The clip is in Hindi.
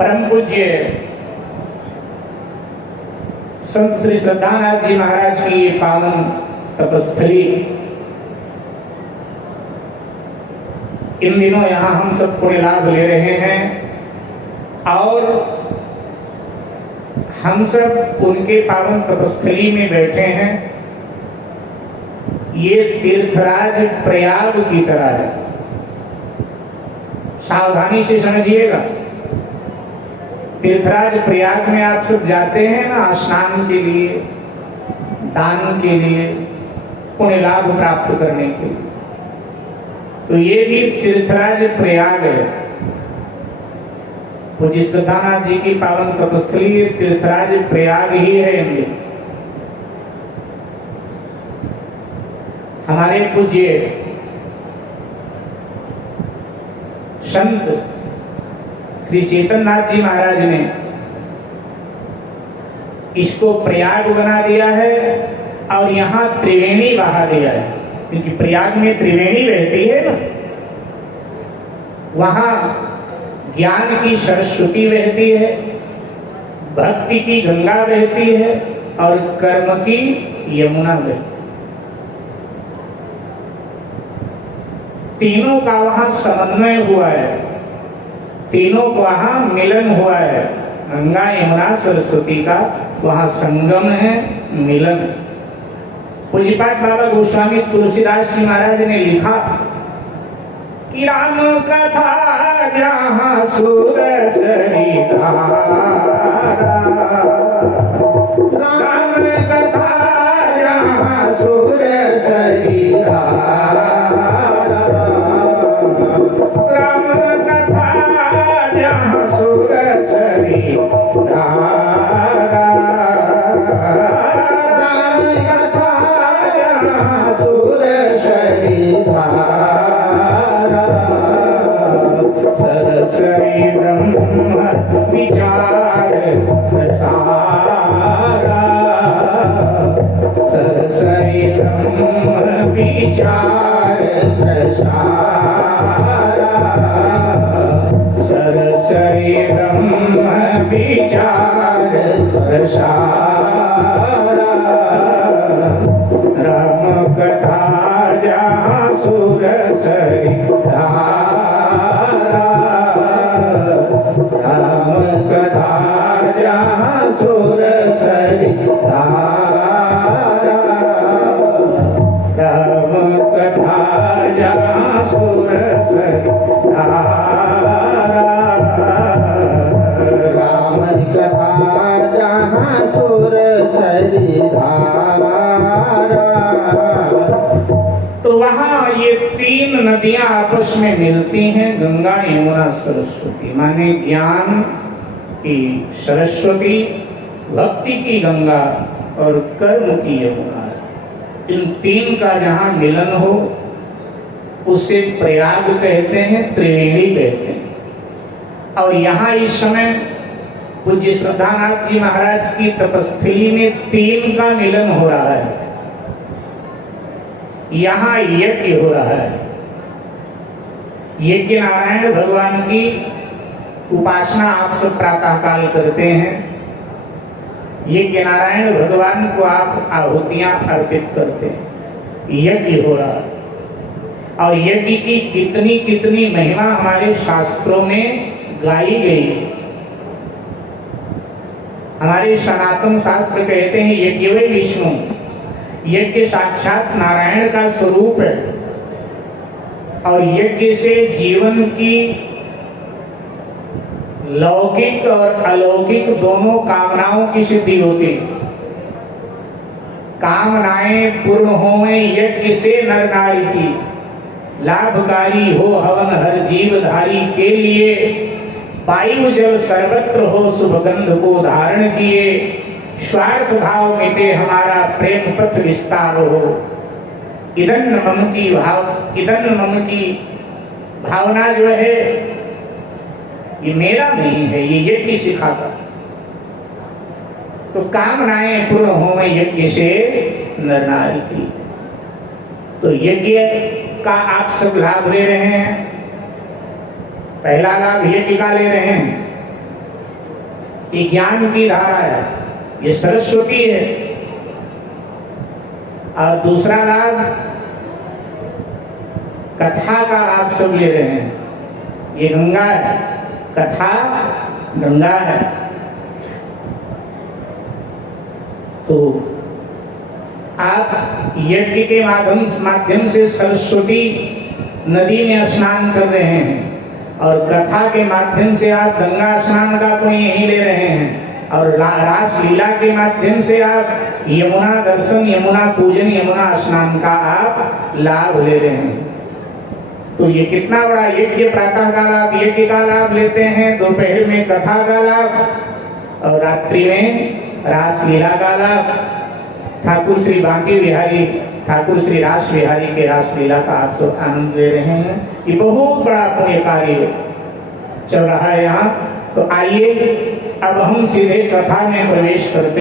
परम पूज्य संत श्री श्रद्धानाथ जी महाराज की ये पावन तपस्थली, इन दिनों यहाँ हम सब पुण्य लाभ ले रहे हैं और हम सब उनके पावन तपस्थली में बैठे हैं। ये तीर्थराज प्रयाग की तरह है, सावधानी से समझिएगा। तीर्थराज प्रयाग में आप सब जाते हैं ना, स्नान के लिए, दान के लिए, पुण्य लाभ प्राप्त करने के लिए। तो ये भी तीर्थराज प्रयाग है। पूज्य श्रद्धानाथ जी की पावन तपस्थली तीर्थराज प्रयाग ही है। इनके हमारे पूज्य संत श्री चेतननाथ जी महाराज ने इसको प्रयाग बना दिया है और यहाँ त्रिवेणी बहा दिया है, क्योंकि प्रयाग में त्रिवेणी बहती है ना। वहां ज्ञान की सरस्वती बहती है, भक्ति की गंगा बहती है और कर्म की यमुना बहती है। तीनों का वहां समन्वय हुआ है, तीनों का वहां मिलन हुआ है। गंगा यमुना सरस्वती का वहां संगम है, मिलन है। पूज्यपाद बाबा गोस्वामी तुलसीदास जी महाराज ने लिखा कि राम कथा जहाँ सुरस राम कथा जहाँ सुरस राम कथा जहाँ सुरस सरसरी ब्रह्म विचार प्रसारा, सरसरी ब्रह्म विचार प्रसारा, सरसरी ब्रह्म विचार प्रसारा। राम कथा जहाँ सुरसरी राम कथा जहाँ सुरसरी राम कथा जहाँ सुरसरी राम कथा जहाँ सुरसरी तो वहाँ ये तीन नदियां आपस में मिलती हैं, गंगा यमुना सरस्वती। माने ज्ञान की सरस्वती, भक्ति की गंगा और कर्म की यमुना। इन तीन का जहाँ मिलन हो उसे प्रयाग कहते हैं, त्रिवेणी कहते हैं। और यहाँ इस समय पूज्य श्रद्धानाथ जी महाराज की तपस्थली में तीन का मिलन हो रहा है। यहाँ यज्ञ हो रहा है। यज्ञ नारायण भगवान की उपासना आप सब प्रातः काल करते हैं। यज्ञ नारायण भगवान को आप आहुतियां अर्पित करते हैं। यज्ञ हो रहा है और यज्ञ की कितनी कितनी महिमा हमारे शास्त्रों में गाई गई है। हमारे सनातन शास्त्र कहते हैं यज्ञ वे विष्णु, यज्ञ साक्षात नारायण का स्वरूप है और यज्ञ से जीवन की लौकिक और अलौकिक दोनों कामनाओं की सिद्धि होती। कामनाएं पूर्ण होवें यज्ञ से नर नारी की, लाभकारी हो हवन हर जीवधारी के लिए, वायु जल सर्वत्र हो शुभगंध को धारण किए, स्वार्थ भाव मिटे हमारा प्रेम पथ विस्तार हो। इदन मम की भावना जो है ये मेरा नहीं है, ये यज्ञ सिखाता। तो कामनाएं पूर्ण होवें यज्ञ से नर नारी की। तो यज्ञ का आप सब लाभ ले रहे हैं। पहला लाभ यज्ञ का ले रहे हैं ये ज्ञान की धारा है, ये सरस्वती है। और दूसरा लाभ कथा का आप सब ले रहे हैं, ये गंगा है, कथा गंगा है। तो आप यज्ञ के माध्यम से सरस्वती नदी में स्नान कर रहे हैं और कथा के माध्यम से आप गंगा स्नान का पुण्य यही ले रहे हैं, और रास लीला के माध्यम से आप यमुना दर्शन, यमुना पूजन, यमुना स्नान का आप लाभ ले रहे हैं। तो ये कितना बड़ा यज्ञ, प्रातः का लाभ यज्ञ का लाभ लेते हैं, दोपहर में कथा का लाभ और रात्रि में रास लीला का लाभ। ठाकुर श्री बांके बिहारी, ठाकुर श्री रास बिहारी के रास लीला का आप सब आनंद ले रहे हैं। ये बहुत बड़ा पुण्य कार्य चल रहा है यहाँ। तो आइए अब हम सीधे कथा में प्रवेश करते